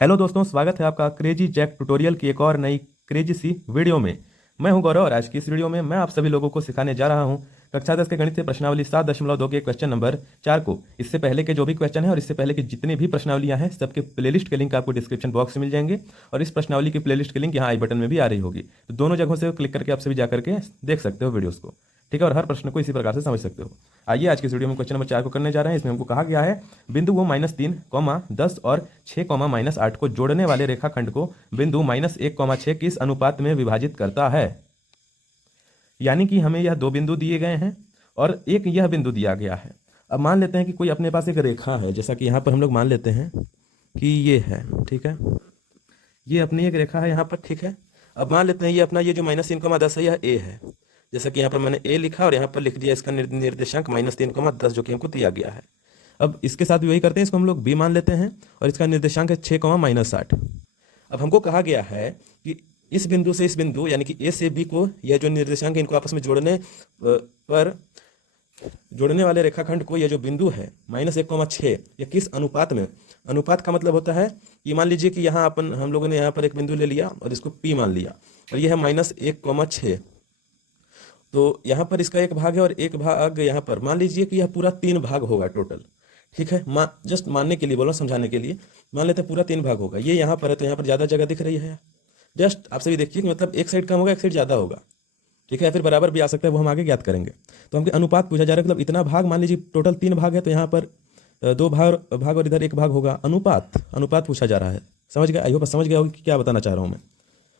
Hello दोस्तों, स्वागत है आपका क्रेजी जैक ट्यूटोरियल की एक और नई क्रेजी सी वीडियो में। मैं हूं गौरव और आज की इस वीडियो में मैं आप सभी लोगों को सिखाने जा रहा हूं कक्षा 10 के गणितीय प्रश्नावली 7.2 के क्वेश्चन नंबर 4 को। इससे पहले के जो भी क्वेश्चन है और इससे पहले की जितनी भी प्रश्नावलियां हैं सबके प्लेलिस्ट के लिंक आपको डिस्क्रिप्शन बॉक्स में मिल जाएंगे और इस प्रश्नावली की प्लेलिस्ट के लिंक यहाँ आई बटन में भी आ रही होगी, तो दोनों जगहों से क्लिक करके आप सभी जाकर के देख सकते हो वीडियोस को। ठीक है, और हर प्रश्न को इसी प्रकार से समझ सकते हो। आइए आज की इस वीडियो में क्वेश्चन नंबर 4 को करने जा रहे हैं। इसमें हमको कहा गया है बिंदु वो -3, 10 और 6, -8 को जोड़ने वाले रेखाखंड को बिंदु -1, 6 किस अनुपात में विभाजित करता है। यानी कि हमें यह दो बिंदु दिए गए हैं और एक यह बिंदु दिया गया है। अब मान लेते हैं कि कोई अपने पास एक रेखा है, जैसा कि यहाँ पर हम लोग मान लेते हैं कि ये है। ठीक है, ये अपनी एक रेखा है यहाँ पर। ठीक है, अब मान लेते हैं ये अपना ये जो -3, 10 है यह ए है। जैसा कि यहाँ पर मैंने ए लिखा और यहाँ पर लिख दिया इसका निर्देशांक -3, 10 जो कि हमको दिया गया है। अब इसके साथ भी वही करते हैं, इसको हम लोग बी मान लेते हैं और इसका निर्देशांक है 6, -8। अब हमको कहा गया है कि इस बिंदु से इस बिंदु यानी कि ए से बी को यह जो निर्देशांक है इनको आपस में जोड़ने वाले रेखाखंड को यह जो बिंदु है -1, 6 यह किस अनुपात में। अनुपात का मतलब होता है कि मान लीजिए कि यहाँ अपन हम लोगों ने यहाँ पर एक बिंदु ले लिया और इसको P मान लिया और यह है -1, 6। तो यहाँ पर इसका एक भाग है और एक भाग यहाँ पर। मान लीजिए कि यह पूरा 3 भाग होगा टोटल। ठीक है, जस्ट मानने के लिए बोलो, समझाने के लिए मान लेते हैं पूरा 3 भाग होगा। ये यहाँ पर है तो यहाँ पर ज़्यादा जगह दिख रही है। जस्ट आप सभी देखिए कि मतलब एक साइड कम होगा एक साइड ज़्यादा होगा। ठीक है, या फिर बराबर भी आ सकता है, वो हम आगे ज्ञात करेंगे। तो हमको अनुपात पूछा जा रहा है, मतलब इतना भाग, मान लीजिए टोटल 3 भाग है तो यहाँ पर 2 भाग और इधर 1 भाग होगा। अनुपात अनुपात पूछा जा रहा है। समझ गए? आई होप समझ गया होगा कि क्या बताना चाह रहा हूँ मैं।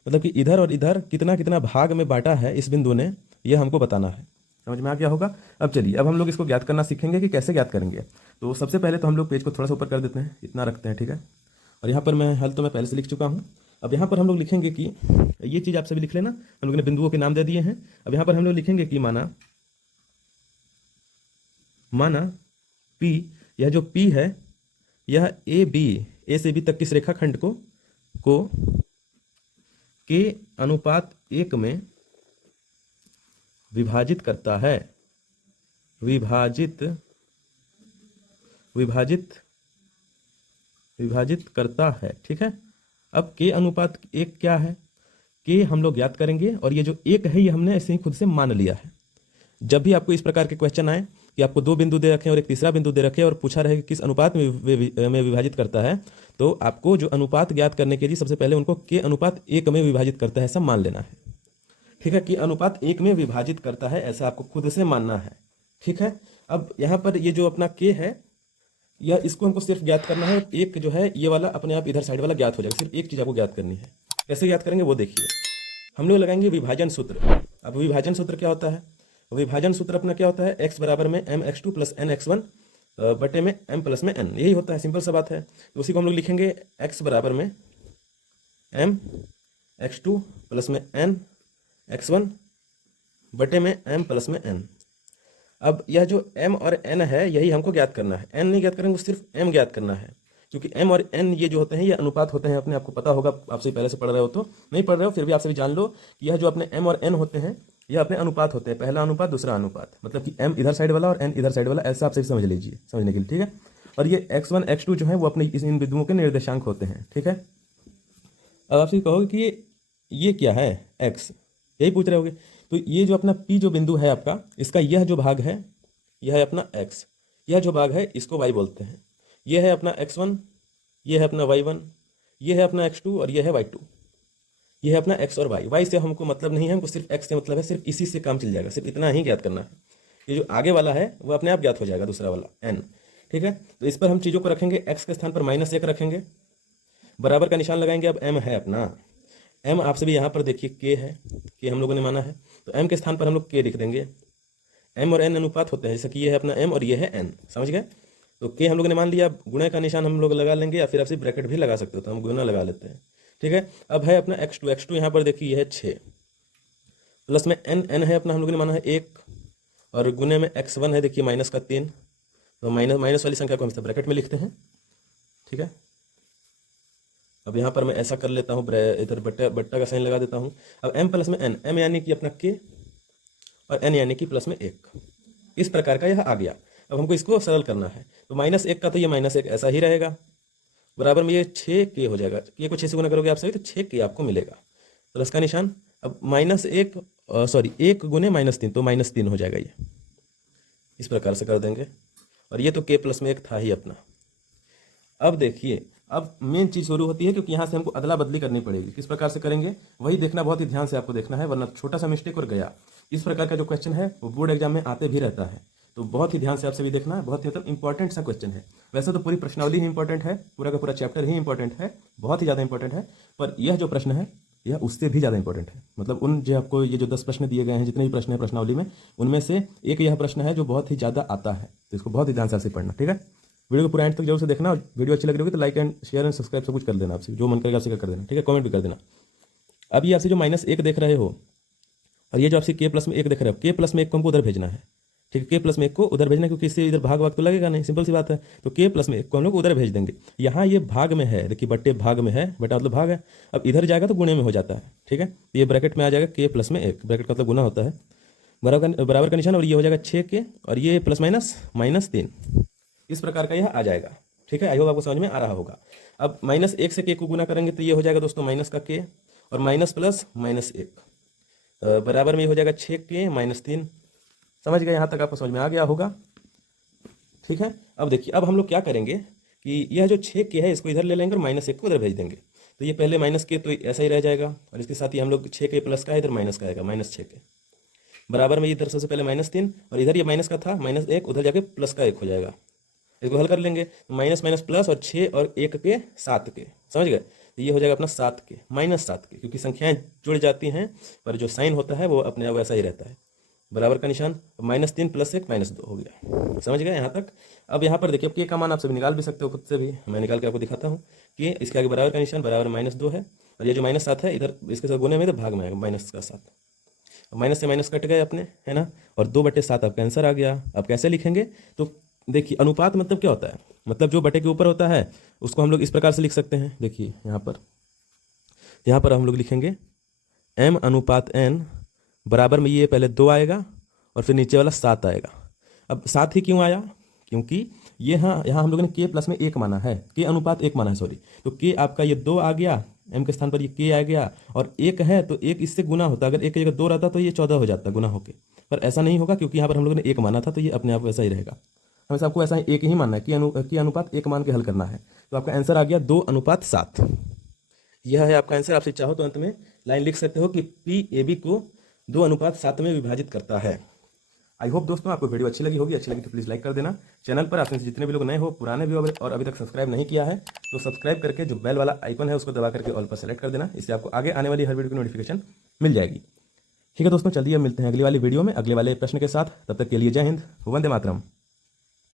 मतलब कि इधर और इधर कितना कितना भाग में बांटा है इस बिंदु ने, यह हमको बताना है। समझ में आ गया होगा। अब चलिए, अब हम लोग इसको ज्ञात करना सीखेंगे कि कैसे ज्ञात करेंगे। तो सबसे पहले तो हम लोग पेज को थोड़ा सा ऊपर कर देते हैं, इतना रखते हैं। ठीक है, और यहाँ पर मैं हल तो मैं पहले से लिख चुका हूँ। अब यहाँ पर हम लोग लिखेंगे कि ये चीज़ आप सभी लिख लेना, हम लोगों ने बिंदुओं के नाम दे दिए हैं। अब यहाँ पर हम लोग लिखेंगे कि माना P, यह जो P है यह ए से बी तक किस रेखाखंड को के अनुपात 1 में विभाजित करता है। विभाजित विभाजित विभाजित करता है। ठीक है, अब के अनुपात 1 क्या है, के हम लोग ज्ञात करेंगे और ये जो 1 है ये हमने ऐसे ही खुद से मान लिया है। जब भी आपको इस प्रकार के क्वेश्चन आए कि आपको 2 बिंदु दे रखे और एक तीसरा बिंदु दे रखे और पूछा रहे कि किस अनुपात में विभाजित करता है, तो आपको जो अनुपात ज्ञात करने के लिए सबसे पहले उनको के अनुपात 1 में विभाजित करता है ऐसा मान लेना है। ठीक है, कि अनुपात 1 में विभाजित करता है ऐसा आपको खुद से मानना है। ठीक है, अब यहाँ पर ये जो अपना के है यह इसको हमको सिर्फ ज्ञात करना है। एक जो है ये वाला अपने आप इधर साइड वाला ज्ञात हो जाएगा। सिर्फ एक चीज़ आपको ज्ञात करनी है। कैसे ज्ञात करेंगे वो देखिए। हम लोग लगाएंगे विभाजन सूत्र। अब विभाजन सूत्र क्या होता है? विभाजन सूत्र अपना क्या होता है? x बराबर में mx2 प्लस nx1 बटे में m प्लस में n, यही होता है। सिंपल सा बात है। तो उसी को हम लोग लिखेंगे x बराबर में mx2 प्लस में nx1 बटे में m प्लस में n। अब यह जो m और n है यही हमको ज्ञात करना है। n नहीं ज्ञात करेंगे, सिर्फ m ज्ञात करना है, क्योंकि m और n ये जो होते हैं ये अनुपात होते हैं अपने। आपको पता होगा, आपसे पहले से पढ़ रहे हो तो, नहीं पढ़ रहे हो फिर भी आपसे भी जान लो कि यह जो अपने m और n होते हैं यह अपने अनुपात होते हैं। पहला अनुपात दूसरा अनुपात, मतलब कि m इधर साइड वाला और n इधर साइड वाला, ऐसा आप सही समझ लीजिए समझने के लिए। ठीक है, और ये x1 x2 जो है वो अपने इन बिंदुओं के निर्देशांक होते हैं। ठीक है, अब आपसे कहोगे कि ये क्या है x, यही पूछ रहे होगे। तो ये जो अपना P जो बिंदु है आपका, इसका यह जो भाग है यह है अपना x, यह जो भाग है इसको y बोलते हैं। यह है अपना x1, यह है अपना y1, यह है अपना x2 और यह है y2। यह है अपना x और y से हमको मतलब नहीं है, हमको सिर्फ x से मतलब है। सिर्फ इसी से काम चल जाएगा, सिर्फ इतना ही ज्ञात करना है। ये जो आगे वाला है वो अपने आप ज्ञात हो जाएगा, दूसरा वाला n। ठीक है, तो इस पर हम चीज़ों को रखेंगे, x के स्थान पर -1 रखेंगे, बराबर का निशान लगाएंगे। अब m है अपना, m आप सभी यहाँ पर देखिए k है, k हम लोगों ने माना है, तो m के स्थान पर हम लोग k लिख देंगे। m और n अनुपात होते हैं, जैसे कि ये है अपना m और ये है n। समझ गए? तो k हम लोगों ने मान लिया। गुणे का निशान हम लोग लगा लेंगे या फिर आप सिर्फ ब्रैकेट भी लगा सकते हो, तो हम गुना लगा लेते हैं। ठीक है, अब है अपना x2 यहाँ पर देखिए यह है 6 प्लस में n है अपना हम लोगों ने माना है 1 और गुने में x1 है देखिए -3। तो माइनस वाली संख्या को हम ब्रैकेट में लिखते हैं। ठीक है, अब यहाँ पर मैं ऐसा कर लेता हूँ, इधर बट्टा का साइन लगा देता हूँ। अब m प्लस में n, m यानी कि अपना k और n यानी कि प्लस में 1, इस प्रकार का यह आ गया। अब हमको इसको सरल करना है। तो -1 का तो ये -1 ऐसा ही रहेगा बराबर में ये 6k हो जाएगा। के को 6 से गुना करोगे आप सभी तो 6k आपको मिलेगा। प्लस का निशान, अब -1 सॉरी 1 गुने -3 तो -3 हो जाएगा। ये इस प्रकार से कर देंगे और ये तो k प्लस में 1 था ही अपना। अब देखिए, अब मेन चीज़ शुरू होती है क्योंकि यहाँ से हमको अदला बदली करनी पड़ेगी। किस प्रकार से करेंगे वही देखना, बहुत ही ध्यान से आपको देखना है, वरना छोटा सा मिस्टेक और गया। इस प्रकार का जो क्वेश्चन है वो बोर्ड एग्जाम में आते भी रहता है, तो बहुत ही ध्यान से आपसे भी देखना है। बहुत ही मतलब इंपॉर्टेंट सा क्वेश्चन है। वैसे तो पूरी प्रश्नावली ही इंपॉर्टेंट है, पूरा का पूरा चैप्टर ही इंपॉर्टेंट है, बहुत ही ज़्यादा इंपॉर्टेंट है, पर यह जो प्रश्न है यह उससे भी ज़्यादा इंपॉर्टेंट है। मतलब उन जो आपको ये जो 10 प्रश्न दिए गए हैं, जितने भी प्रश्न हैं प्रश्नावली में, उनमें से एक यह प्रश्न है जो बहुत ही ज़्यादा आता है, तो इसको बहुत ही ध्यान से आपसे पढ़ना। ठीक है, वीडियो को पूरा एंड तक जरूर से देखना। और वीडियो अच्छी लग रही होगी तो like and share and subscribe सब कुछ कर देना, आपसे जो मन करेगा आपसे कर देना। ठीक है, कमेंट भी कर देना। अब ये आपसे जो -1 देख रहे हो और ये जो आपसे k प्लस में 1 देख रहे हो, k प्लस में 1 को हमको उधर भेजना है। ठीक है, k प्लस में 1 को उधर भेजना है क्योंकि इससे इधर भाग तो लगेगा नहीं, सिंपल सी बात है। तो k प्लस में 1 को हम लोग उधर भेज देंगे। यहाँ ये भाग में है, देखिए बट्टे भाग में है, बटा मतलब भाग है। अब इधर जाएगा तो गुणे में हो जाता है। ठीक है, तो ये ब्रैकेट में आ जाएगा k प्लस में 1, ब्रैकेट का मतलब गुना होता है, बराबर का निशान, और ये हो जाएगा 6k और ये प्लस माइनस -3, इस प्रकार का यह आ जाएगा। ठीक है, आई होप आपको समझ में आ रहा होगा। अब -1 से k को गुना करेंगे तो ये हो जाएगा दोस्तों माइनस का k और माइनस प्लस -1, बराबर में हो जाएगा 6k -3। समझ गए, यहाँ तक आपको समझ में आ गया होगा। ठीक है, अब देखिए, अब हम लोग क्या करेंगे कि यह जो 6k है इसको इधर ले लेंगे और -1 को उधर भेज देंगे। तो ये पहले -k तो ऐसा ही रह जाएगा और इसके साथ ही हम लोग 6k प्लस का है, इधर माइनस का आएगा -6k, बराबर में इधर सबसे पहले -3 और इधर ये माइनस का था -1, उधर जाके प्लस का 1 हो जाएगा। इसको हल कर लेंगे, माइनस माइनस प्लस और 6 और 1 के 7k, समझ गए। तो ये हो जाएगा अपना 7k -7k, क्योंकि संख्याएं जुड़ जाती हैं पर जो साइन होता है वो अपने आप वैसा ही रहता है। बराबर का निशान, -3 + 1 -2 हो गया। समझ गए यहाँ तक। अब यहाँ पर देखिए, अब k का मान आप सभी निकाल भी सकते हो खुद से भी, मैं निकाल के आपको दिखाता हूँ कि इसके आगे बराबर का निशान बराबर -2 है और ये जो -7 है इधर इसके साथ गुने में इधर भाग में आएगा -7। माइनस से माइनस कट गए अपने, है ना, और 2/7 आपका आंसर आ गया। अब कैसे लिखेंगे, तो देखिए अनुपात मतलब क्या होता है, मतलब जो बटे के ऊपर होता है उसको हम लोग इस प्रकार से लिख सकते हैं। देखिए यहाँ पर हम लोग लिखेंगे m/n बराबर में ये पहले 2 आएगा और फिर नीचे वाला 7 आएगा। अब 7 ही क्यों आया, क्योंकि ये यहाँ हम लोगों ने k प्लस में 1 माना है, k अनुपात 1 माना है, सॉरी। तो k आपका ये 2 आ गया, m के स्थान पर ये k आ गया, और 1 है तो 1 इससे गुना होता, अगर 1 की जगह 2 रहता तो ये 14 हो जाता गुना होके, पर ऐसा नहीं होगा क्योंकि यहाँ पर हम लोगों ने 1 माना था, तो ये अपने आप वैसा ही रहेगा। हमेशा आपको ऐसा एक ही मानना है कि अनुपात 1 मान के हल करना है। तो आपका आंसर आ गया 2:7। यह है आपका आंसर। आपसे चाहो तो अंत में लाइन लिख सकते हो कि PAB को 2:7 में विभाजित करता है। आई होप दोस्तों आपको वीडियो अच्छी लगी होगी। अच्छी लगी तो प्लीज़ लाइक कर देना। चैनल पर आपसे जितने भी लोग नए हो, पुराने भी हो और अभी तक सब्सक्राइब नहीं किया है तो सब्सक्राइब करके जो बेल वाला आइकन है उसको दबा करके ऑल पर सेलेक्ट कर देना। इससे आपको आगे आने वाली हर वीडियो की नोटिफिकेशन मिल जाएगी। ठीक है दोस्तों, चलिए मिलते हैं अगली वाली वीडियो में अगले वाले प्रश्न के साथ। तब तक के लिए जय हिंद, वंदे मातरम।